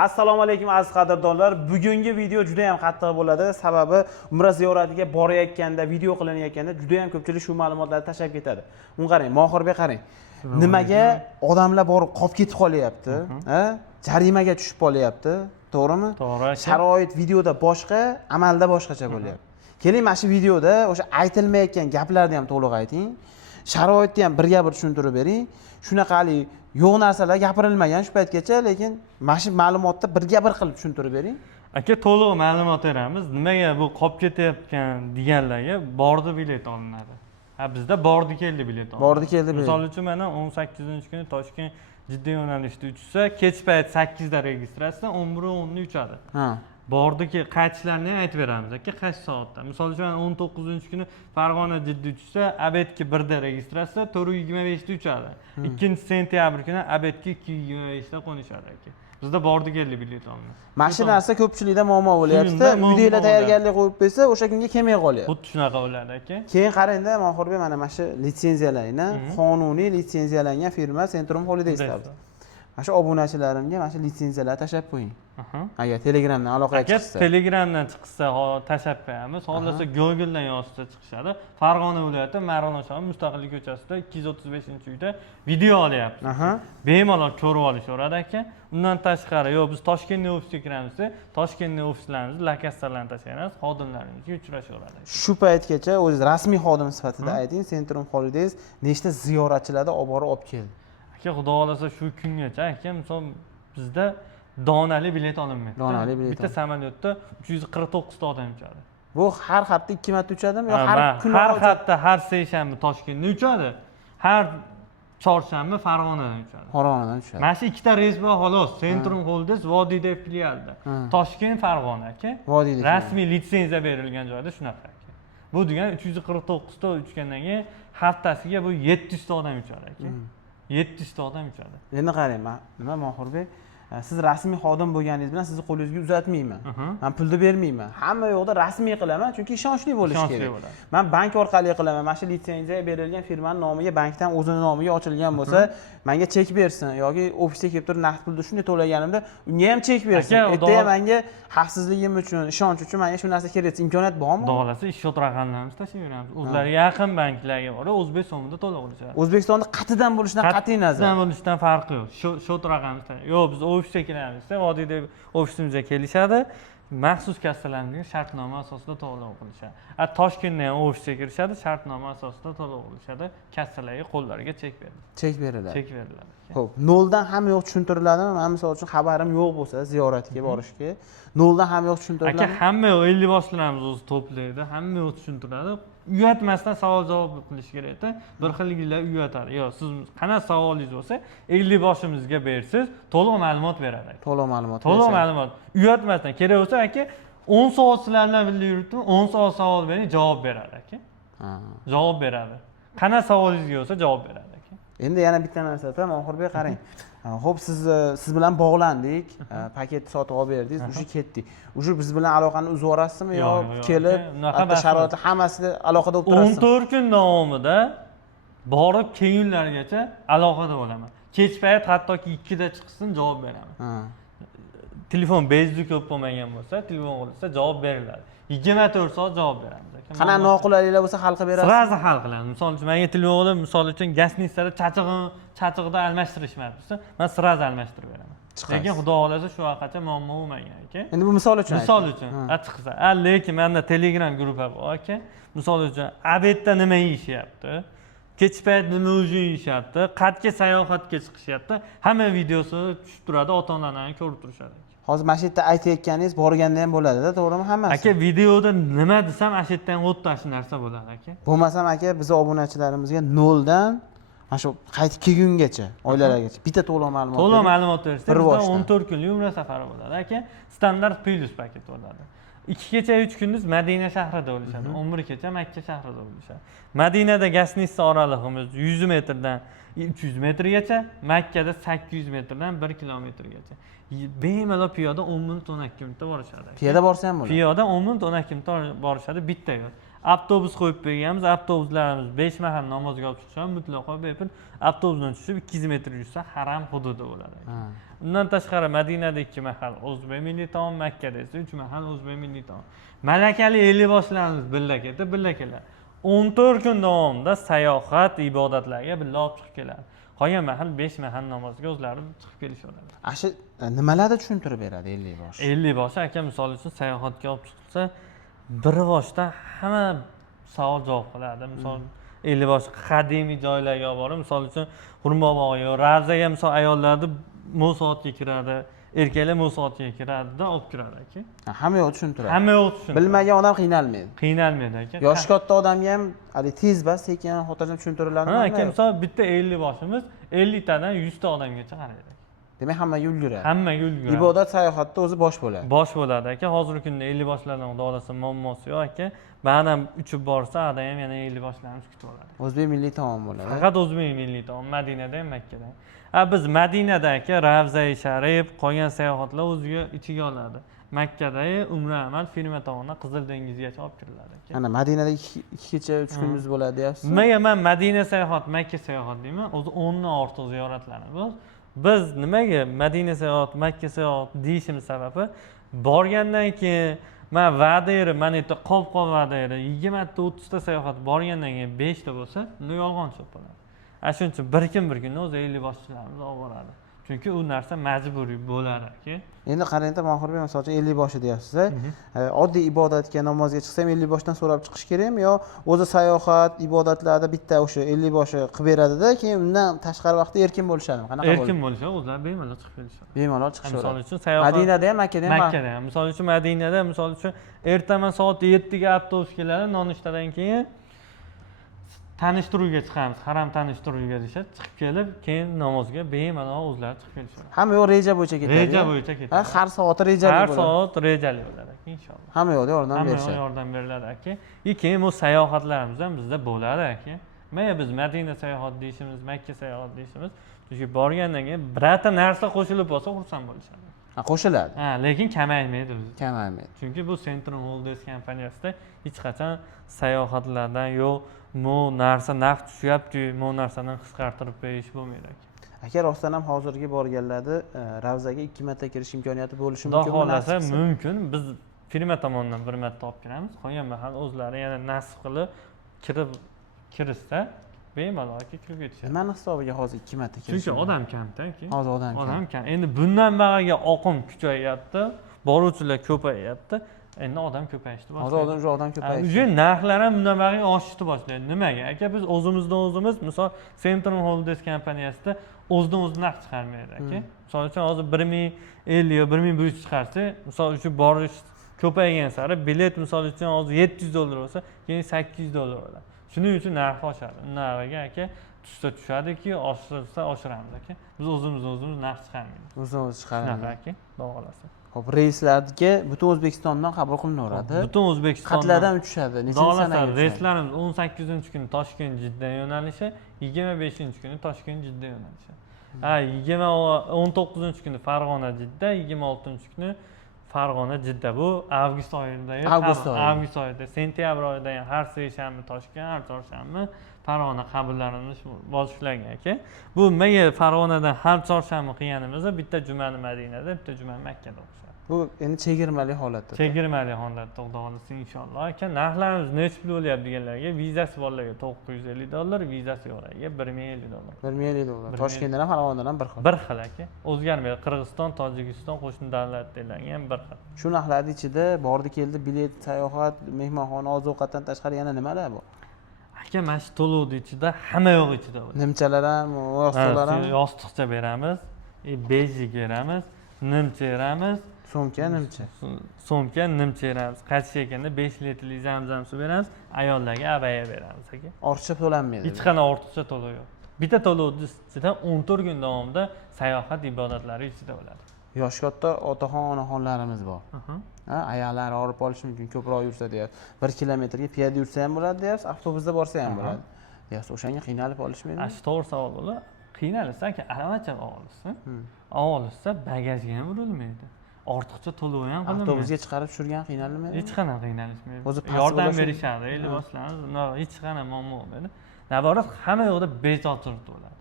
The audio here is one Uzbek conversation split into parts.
Assalomu alaykum aziz qadrdonlar. Bugungi video juda ham qattiq bo'ladi. Sababi Umra ziyoratiga borayotganda, video qilinayotganda juda ham ko'pchilik shu ma'lumotlarni tashlab ketadi. Uni qarang, Mohirbek qarang. Nimaga odamlar borib qolib ketib qolyapti? Jarimaga tushib qolyapti. To'g'rimi? To'g'ri. Sharoit videoda boshqa, amalda boshqacha bo'lyapti. Keling, mana shu videoda o'sha aytilmayotgan gaplarni ham to'liq ayting. Sharoitni ham birga bir tushuntirib bering. Shunaqali yo'q narsalar gapirilmagan shu paytgacha, lekin mana shu ma'lumotni birga bir qilib tushuntirib bering. Aka, to'liq ma'lumot beramiz. Nimaga bu qolib ketayotgan deganlarga bordi bilet olinadi. Ha, bizda bordi keldi bilet olinadi. Bordi keldi bilet. Misol uchun mana 18-kuni Toshkent Jiddiy yo'nalishda uchsa, kech payt 8 da registratsiya, 11:10 uchadi. Ha. Bordiki qaytishlarni aytib beramiz aka, qaysi soatda. Misol uchun 19-kuni Farg'ona Jiddiy uchsa, abedki 1 da registratsiya 4:25 da uchadi. 2-sentyabr kuni abedki 2:25 da qo'nishadi aka. Bizda bordi keldi bilet olinadi. Mana shu narsa ko'pchilikda muammo bo'lyapti. Uydagilar tayyorgarlik qo'yib qo'ysa, o'sha kunga kelmay qolyapti. Xuddi shunaqa bo'ladi aka. Keyin qarangda, Mohirbek mana shu litsenziyalarni, qonuniy litsenziyalangan firma Centrum Holidays qabdi. Mana shu obunachilarimga mana shu litsenziyalarni tashlab qo'ying. Agar Telegramdan aloqaga chiqsa. Telegramdan chiqsa, tashlab qo'yamiz. Xohlasa Google'dan yozsa chiqishadi. Farg'ona viloyati Marg'ilon Mustaqillik ko'chasida 235-uyda video olyapmiz. Bemalol ko'rib olishaveradi aka. Undan tashqari, yo biz Toshkentning ofisiga kiramiz, Toshkentning ofislarimizni, lokatsiyalarni tashlaymiz, xodimlarimizga uchrashaveradi. Shu paytgacha o'zingiz rasmiy xodim sifatida ayting, Centrum Holidays nechta ziyoratchilarni olib borib olib keldi? Aka, xudo xolasa shu kungacha aka, misol bizda donali bilet olinmaydi. Donali bilet. Bitta samolyotda 349 ta odam uchadi. Bu har hafta 2 marta uchadimi yo har kun? Har hafta, har seshanba Toshkentdan uchadi. Har chorshanba Farg'onadan uchadi. Farg'onadan uchadi. Mana shu ikkita reys bor xolos. Centrum Holidays Vodiyda filialda. Toshkent, Farg'ona aka. Vodiyda. Rasmiy litsenziya berilgan joyda shunaqa aka. Bu degani 349 ta uchgandan keyin haftasiga bu 700 ta odam uchadi aka. 700 ta odam uchadi. Endi qarang, nima Mohirbek, siz rasmiy xodim bo'lganingiz bilan sizni qo'lingizga uzatmayman. Men pulni bermayman. Hamma yo'qda rasmiy qilaman, chunki ishonchli bo'lishi kerak. Men bank orqali qilaman. Mana shu litsenziya berilgan firmaning nomiga, bankdan o'zining nomiga ochilgan bo'lsa, menga chek bersin yoki ofisga kelib turib naqd pulni shunday to'laganimda unga ham chek bersin. Ertaga menga xavfsizligim uchun, ishonch uchun menga shu narsa kerak, imkoniyat bormi? Xudo xolasa shot raqamlarimizni tashlayveramiz. O'zlari yaqin banklarga borib, o'zbek so'mida to'lab olishadi. O'zbekistonda qatidan bo'lishidan qat'iy nazar. Qatidan bo'lishidan farqi yo'q. Shot raqamimiz. Yo'q, biz ofisga kelamiz. Vodiyda ofisimizga kelishadi. Maxsus kassalarga shartnoma asosida to'lov qilishadi. Toshkentda ham ofisga kirishadi, shartnoma asosida to'lov qilishadi. Kassalarga qo'llariga chek beriladi. Chek beriladi. Chek beriladi. Xo'p, noldan ham yo'q tushuntiriladimi? Men misol uchun xabarim yo'q bo'lsa ziyoratga borishga, noldan ham yo'q tushuntiriladimi? Aka, hamma yo'q, 50 boshlarimiz o'zi to'playdi, hamma yo'q tushuntiradi. Uyatmasdan savol-javob qilish kerakda. Bir xilliklar uyatadi. Yo, siz qanaqa savolingiz bo'lsa, 50 boshimizga bersiz, to'liq ma'lumot beradi. To'liq ma'lumot. To'liq ma'lumot. Uyatmasdan, kerak bo'lsa aka, 10 soat sizlar bilan birga yuribdim, 10 soat savol bering, javob beradi aka. Javob beradi. Qanaqa savolingiz bo'lsa javob beradi aka. Endi yana bitta narsa, Mohirbek qarang. Xo'p, siz bilan bog'landik, paketni sotib olib berdingiz, o'sha ketdik. O'sha biz bilan aloqani uzib yuborasizmi yo kelib, hatto sharoitlar hammasida aloqada bo'lib turasizmi? 14 kun davomida borib keyinlargacha aloqada bo'laman. Kech payt hattoki 2 da chiqsin, javob beraman. Telefon bezdi ko'p bo'lmagan bo'lsa, telefon qilsa javob beriladi. 24 soat javob beramiz. Qanaqa noqulayliklar bo'lsa hal qilib berasiz? Sirasi hal qilamiz. Misol uchun menga telefon qilib, misol uchun gasnitsada chachig'ida almashtirishmayapti. Men sirasi almashtirib beraman. Lekin xudo xolasa shu vaqtgacha muammo bo'lmagan aka. Endi bu misol uchun. Misol uchun. Chiqsa, lekin menda Telegram guruhi bor aka. Misol uchun abedda nima yeyishyapti? Kech payt nima uchun yeyishyapti? Qatga sayohatga chiqishyapti? Hamma videosi tushib turadi, ota-onalarni ko'rib turishadi. Hozir mana shu yerda aytayotganingiz borganda ham bo'ladi-da, to'g'rimi hammasi? Aka, videoda nima desam, ana shu yerdan o'tda shu narsa bo'ladi aka. Bo'lmasam aka, biz obunachilarimizga noldan mana shu qaytib kelgungacha, oilalargacha bitta to'liq ma'lumot bering. To'liq ma'lumot bersangiz, 14 kunlik umra safari bo'ladi aka. Standart plus paket bo'ladi. 2 kecha 3 kunduz Madina shahrida bo'lishadi, 11 kecha Makka shahrida bo'lishadi. Madinada gasnitsa oralig'imiz 100 metrdan 300 metrgacha, Makkada 800 metrdan 1 kilometrgacha. Bemalol piyoda 10 minut 12 minutda borishadi. Piyoda borsa ham bo'ladi. Piyoda 10 minut 12 minutda borishadi bitta yo'l. Avtobus qo'yib berganmiz, avtobuslarimiz 5 mahal namozga olib chiqishadi, mutlaqo bepul. Avtobusdan tushib 200 metr yursa haram hududi bo'ladi. Undan tashqari Madinada 2 mahal o'zbek milliy taom, Makkada esa 3 mahal o'zbek milliy taom. Malakali 50 boshlarimiz birga ketib, birga keladi. 14 kun davomida sayohat, ibodatlarga birga olib chiqib keladi. Qolgan mahal 5 mahal namozga o'zlari chiqib kelishadi. Ashi nimalarda tushuntirib beradi 50 bosh? 50 bosh aka misol uchun sayohatga olib chiqsa, bir boshda hamma savol javob qiladi. Misol 50 bosh qadimiy joylarga olib borib, misol uchun Hurmobog'ga, Ravzaga misol ayollarni mo'soatga kiradi, erkaklar mo'soatga kiradida olib kiradi aka. Hamma yo'q tushuntiradi. Hamma yo'q tushuntiradi. Bilmagan odam qiynalmaydi. Qiynalmaydi aka. Yoshi katta odamga ham hali tez bas, sekin xotirjam tushuntiriladimi? Ha aka, misol bitta 50 boshimiz 50 tadan 100 ta odamgacha qaraydi. Demak hammaga ulguradi. Hammaga ulguradi. Ibodat sayohatda o'zi bosh bo'ladi. Bosh bo'ladi aka. Hozirgi kunda 50 boshlardan xudo xolasa muammosi yo'q aka. Ba'zan uchib borsa, ada ham yana 50 boshlarimiz kutib oladi. O'zbek milliy taom bo'ladi. Faqat o'zbek milliy taom, Madinada ham Makkada ham. Biz Madinada aka Ravza-i Sharif, qolgan sayohatlar o'ziga ichiga oladi. Makkada umra amal firma tomonidan Qizil dengizgacha olib kiriladi aka. Ana Madinada 2 kecha 3 kunimiz bo'ladi deyapsiz. Nimaga men Madina sayohat, Makka sayohat deyman? O'zi 10 dan ortiq ziyoratlarimiz bor. Biz nimaga Madina sayohat, Makka sayohat deyishimiz sababi borgandan keyin men va'da berib, mana yerda qolib va'da berib 20 ta 30 ta sayohat borgandan keyin 5 ta bo'lsa, uni yolg'onchi bo'ladi. Shuning uchun bir kunda o'zi 50 boshchilarimiz olib boradi. Chunki u narsa majburiy bo'ladi aka. Endi qarangda Mahorbek, masalan 50 boshi deyapsiz. Oddiy ibodatga, namozga chiqsam 50 boshdan so'rab chiqish kerakmi yo o'zi sayohat, ibodatlarda bitta o'sha 50 boshi qilib beradida, keyin undan tashqari vaqtda erkin bo'lishadimi? Qanaqa bo'ladi? Erkin bo'lishadi, o'zlari bemalol chiqib kelishadi. Bemalol chiqishadi. Misol uchun sayohat Madinada ham, Makkada ham. Makkada ham. Misol uchun Madinada, misol uchun ertaman soat 7 ga avtobus keladi, nonushtadan keyin tanishtiruvga chiqamiz, haram tanishtiruvga desa, chiqib kelib, keyin namozga bemalol o'zlari chiqib kelishadi. Hamma yo'q reja bo'yicha ketadi. Reja bo'yicha ketadi. Har soati rejali bo'ladi. Har soat rejali bo'ladi aka, inshaalloh. Hamma yo'qda yordam berishadi. Hamma yordam beriladi aka. Keyin bu sayohatlarimiz ham bizda bo'ladi aka. Mana biz Madina sayohat deyishimiz, Makka sayohat deyishimiz, chunki borgandan keyin birorta narsa qo'shilib bo'lsa, xursand bo'lishadi. Qo'shiladi. Lekin kamaymaydi o'zi. Kamaymaydi. Chunki bu Central Holdings kompaniyasida hech qachon sayohatlardan yo'q, bu narsa narx tushyapti, bu narsadan qisqartirib qo'yish bo'lmaydi aka. Aka rostdan ham hozirgi borganlarda Ravzaga 2 marta kirish imkoniyati bo'lishi mumkin. Xudo xolasa mumkin. Biz firma tomonidan bir marta olib kiramiz. Qolgan mahal o'zlari yana nasib qilib kirishsa bemalol aka kirib ketishadi. Nimani hisobiga hozir 2 marta kirish? Chunki odam kamda aka. Hozir odam kam. Endi bundan bag'aga oqim kuchayyapti, boruvchilar ko'payyapti. Endi odam ko'payishdi boshlaydi. Hozir odam ko'paydi. Uje narxlar ham bundan bag'aga oshishni boshlaydi. Nimaga? Aka biz o'zimiz, misol Central Holdings kompaniyasida o'zidan-o'zi narx chiqarmaydi aka. Misol uchun hozir 1050 yo 1100 chiqarsa, misol uchun borish ko'paygan sari bilet misol uchun hozir $700 bo'lsa, keyin $800 bo'ladi. Shuning uchun narxi oshadi. Narxiga aka tushsa tushadiki, oshirsa oshiramiz aka. Biz o'zimiz narx chiqarmaymiz. O'zimiz chiqaramiz aka, xudo xolasa. Xo'p, reyslarga butun O'zbekistondan qabul qilinaveradi. Butun O'zbekistondan. Qatlardan uchishadi. Necha sanaga? Reyslarimiz 18-kuni Toshkent Jidda yo'nalishi, 25-kuni Toshkent Jidda yo'nalishi. 19-kuni Farg'ona Jidda, 26-kuni Farg'ona Jidda. Bu avgust oyida, avgust oyida, sentyabr oyida har seshanba Toshkent, har chorshanba Farg'ona qabullarimiz boshlangan aka. Bu menga Farg'onadan har chorshanba qilganimizda bitta jumani Madinada, bitta jumani Makkada o'xshaydi. Bu endi chegirmali holatda. Chegirmali holatda xudo xolasa inshaalloh. Aka narxlarimiz necha pul bo'lyapti deganlarga, vizasi borlarga $950, vizasi yo'qlarga $1050. $1050. Toshkentdan ham Farg'onadan ham bir xil. Bir xil aka. O'zgarmaydi. Qirg'iziston, Tojikiston qo'shni davlatlarga ham bir xil. Shu narxlarning ichida bordi keldi bilet, sayohat, mehmonxona, oziq-ovqatdan tashqari yana nimalar bor? Aka, mana shu to'lovning ichida hamma yo'q ichida bor. Nimchalar ham, yostiqlar ham. Yostiqcha beramiz, bejik beramiz, nimcha beramiz. So'mka, nimcha. So'mka, nimcha beramiz. Qaysi ekanda 5 litrli zamzam suv beramiz, ayollarga abaya beramiz aka. Ortiqcha to'lanmaydi. Hech qanday ortiqcha to'lov yo'q. Bitta to'lovning ichida 14 kun davomida sayohat ibodatlari ichida bo'ladi. Yosh katta otaxon, onaxonlarimiz bor. Ayollari olib olish mumkin, ko'proq yursa deyapti. 1 kilometrga piyoda yursa ham bo'ladi deyapti, avtobusda borsa ham bo'ladi. Deyapti, o'shanga qiynalib olishmaydimi? To'g'ri savol bo'ladi. Qiynalsa aka, aravacha olsa, bagajga ham urilmaydi. Ortiqcha to'lov ham qilinmaydi. Avtobusga chiqarib tushirgan qiynalmaydi? Hech qanaqa qiynalishmaydi. O'zi yordam berishadi, eli boshlanadi, hech qanaqa muammo bo'lmaydi. Naborat hamma yoqda bezovchilik bo'ladi.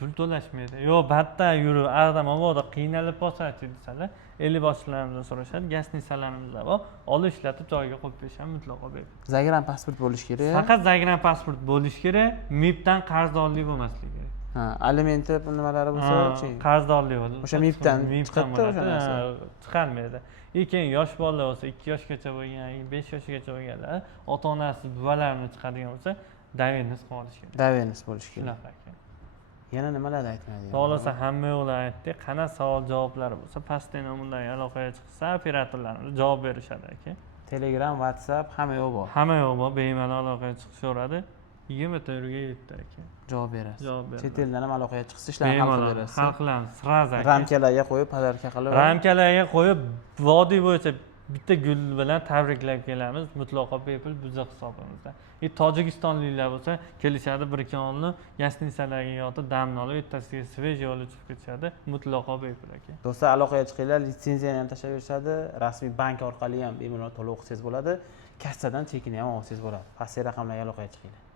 pul to'lashmaydi. Yo'q, batda yurib, adam mabodo qiynalib qolsa-chi desalar, 50 boshchilarimizdan so'rashadi, gastinisalarimiz bor, olib ishlatib joyiga qo'yib berishadi mutlaqo bepul. Zagram pasport bo'lishi kerak. Faqat Zagram pasport bo'lishi kerak, MIBdan qarzdorlik bo'lmasligi kerak. Ha, alimenti nimalari bo'lsa-chi. Qarzdorlik bo'ladi. O'sha MIBdan chiqadi o'sha narsa. Chiqarmaydi. Keyin yosh bolalar bo'lsa, 2 yoshgacha bo'lgan, 5 yoshgacha bo'lganlar, ota-onasi buvalarini chiqadigan bo'lsa, davennis qilib olish kerak. Davennis bo'lishi kerak. Shunaqa ekan. Yana nimalar aytmaydi? Xohlasa hamma yo'qlar aytdik. Qana savol javoblari bo'lsa, pastda nomerdan aloqaga chiqsa, operatorlarimiz javob berishadi aka. Telegram, WhatsApp hamma yo'q bor. Hamma yo'q bor, bemalol aloqaga chiqishaveradi. 20 ta yurga yetdi aka. Javob berasiz. Javob beradi. Chet eldan ham aloqaga chiqsa ishlarni hal qilib berasiz. Hal qilamiz, sraz aka. Ramkalarga qo'yib, podarka qilib. Ramkalarga qo'yib, vodiy bo'yicha bitta gul bilan tabriklab kelamiz, mutlaqo bepul bizni hisobimizda. Tojikistonliklar bo'lsa, kelishadi bir konni gastinisalarga yotib damni olib, ertasiga svejiy olib chiqib ketishadi, mutlaqo bepul aka. Do'stlar, aloqaga chiqinglar, litsenziyani ham tashlab berishadi, rasmiy bank orqali ham bemalol to'lov qilsangiz bo'ladi, kassadan chekini ham olsangiz bo'ladi. Pastki raqamlarga aloqaga chiqinglar.